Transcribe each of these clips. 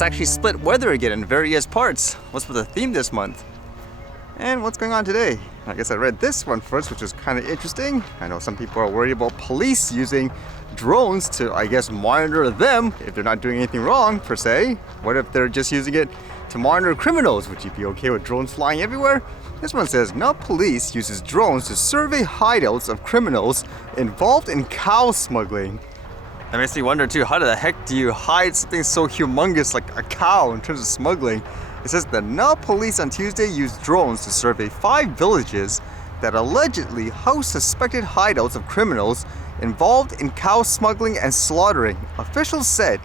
It's actually split weather again in various parts. What's with the theme this month? And what's going on today? I guess I read this one first, which was kind of interesting. I know some people are worried about police using drones to, I guess, monitor them if they're not doing anything wrong, per se. What if they're just using it to monitor criminals? Would you be okay with drones flying everywhere? This one says, now police uses drones to survey hideouts of criminals involved in cow smuggling. That makes me wonder too, how the heck do you hide something so humongous like a cow in terms of smuggling? It says the Now police on Tuesday used drones to survey 5 villages that allegedly house suspected hideouts of criminals involved in cow smuggling and slaughtering. Officials said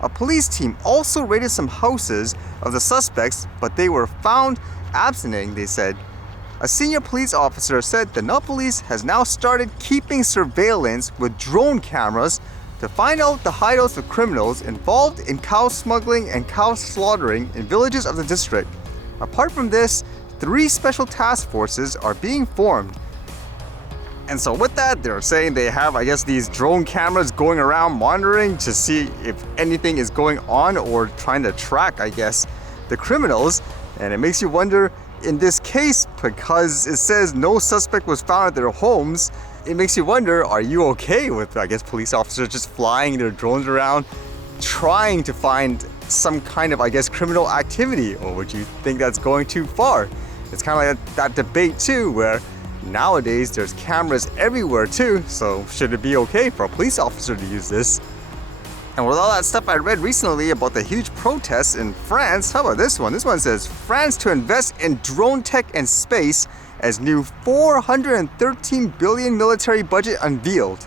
a police team also raided some houses of the suspects, but they were found abstinent, they said. A senior police officer said the Now police has now started keeping surveillance with drone cameras to find out the hideouts of criminals involved in cow smuggling and cow slaughtering in villages of the district. Apart from this, 3 special task forces are being formed. And so with that, they're saying they have, I guess, these drone cameras going around monitoring to see if anything is going on or trying to track, I guess, the criminals. And it makes you wonder, in this case, because it says no suspect was found at their homes, it makes you wonder, are you okay with, I guess, police officers just flying their drones around trying to find some kind of, I guess, criminal activity? Or would you think that's going too far? It's kind of like that debate too, where nowadays there's cameras everywhere too, so should it be okay for a police officer to use this? And with all that stuff I read recently about the huge protests in France, how about this one? This one says, France to invest in drone tech and space as new 413 billion military budget unveiled.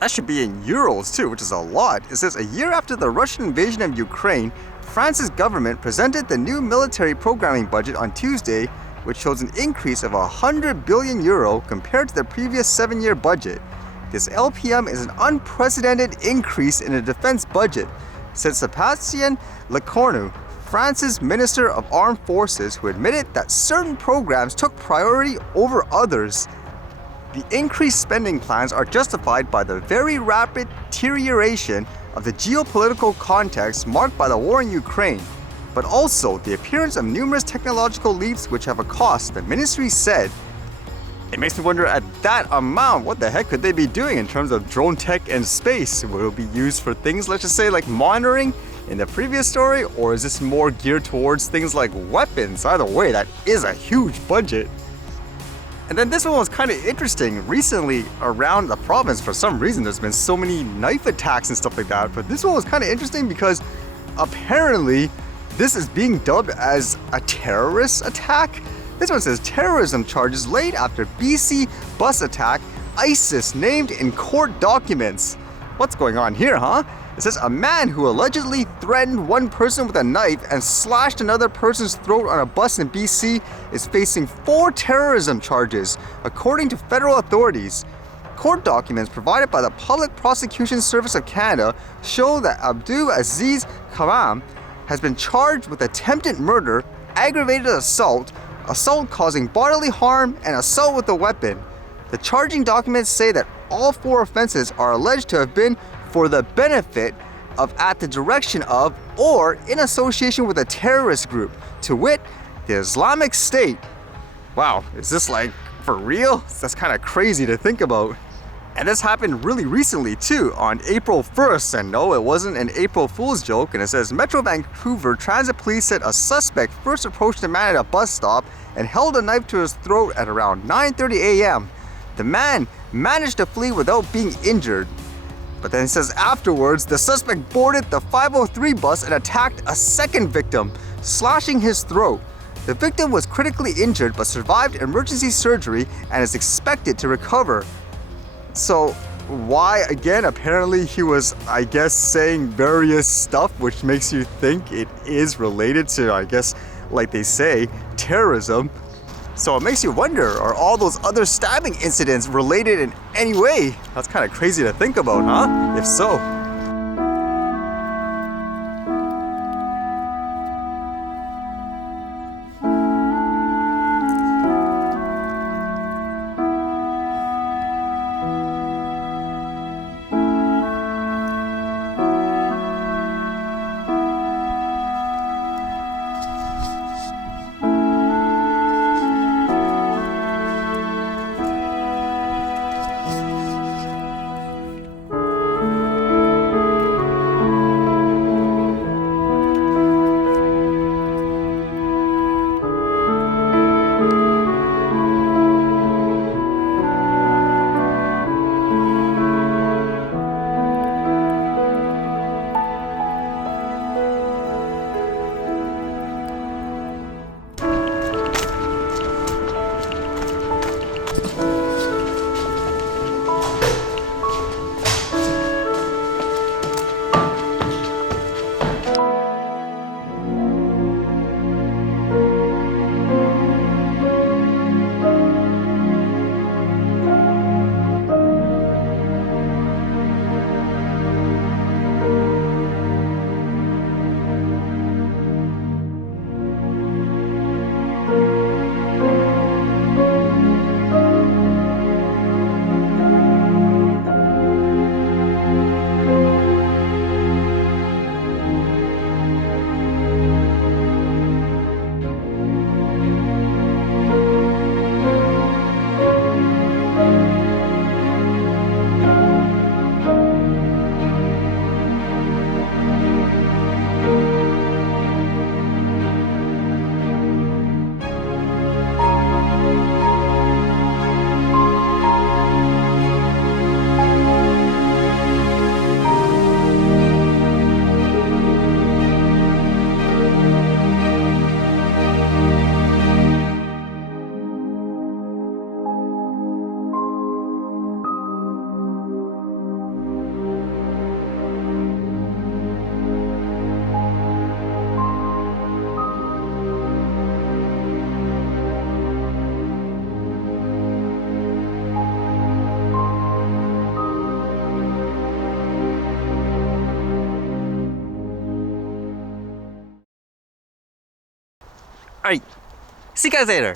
That should be in euros too, which is a lot. It says a year after the Russian invasion of Ukraine, France's government presented the new military programming budget on Tuesday, which shows an increase of 100 billion euro compared to the previous 7-year budget. This LPM is an unprecedented increase in the defense budget, said Sébastien Lecornu, France's Minister of Armed Forces, who admitted that certain programs took priority over others. The increased spending plans are justified by the very rapid deterioration of the geopolitical context marked by the war in Ukraine, but also the appearance of numerous technological leaps which have a cost, the ministry said. It makes me wonder, at that amount, what the heck could they be doing in terms of drone tech and space? Will it be used for things, let's just say, like monitoring in the previous story, or is this more geared towards things like weapons? Either way, that is a huge budget. And then this one was kind of interesting. Recently, around the province, for some reason, there's been so many knife attacks and stuff like that. But this one was kind of interesting because apparently this is being dubbed as a terrorist attack. This one says terrorism charges laid after BC bus attack, ISIS named in court documents. What's going on here, huh? It says a man who allegedly threatened one person with a knife and slashed another person's throat on a bus in BC is facing 4 terrorism charges, according to federal authorities. Court documents provided by the Public Prosecution Service of Canada show that Abdul Aziz Karam has been charged with attempted murder, aggravated assault, assault causing bodily harm, and assault with a weapon. The charging documents say that all 4 offenses are alleged to have been for the benefit of, at the direction of, or in association with a terrorist group, to wit, the Islamic State. Wow, is this like for real? That's kind of crazy to think about. And this happened really recently too, on April 1st, and no, it wasn't an April Fool's joke. And it says Metro Vancouver Transit Police said a suspect first approached a man at a bus stop and held a knife to his throat at around 9:30 a.m. The man managed to flee without being injured. But then it says afterwards, the suspect boarded the 503 bus and attacked a second victim, slashing his throat. The victim was critically injured but survived emergency surgery and is expected to recover. So why, again, apparently he was, I guess, saying various stuff which makes you think it is related to, I guess, like they say, terrorism. So it makes you wonder, are all those other stabbing incidents related in any way? That's kind of crazy to think about, huh? If so. Alright, see you guys later.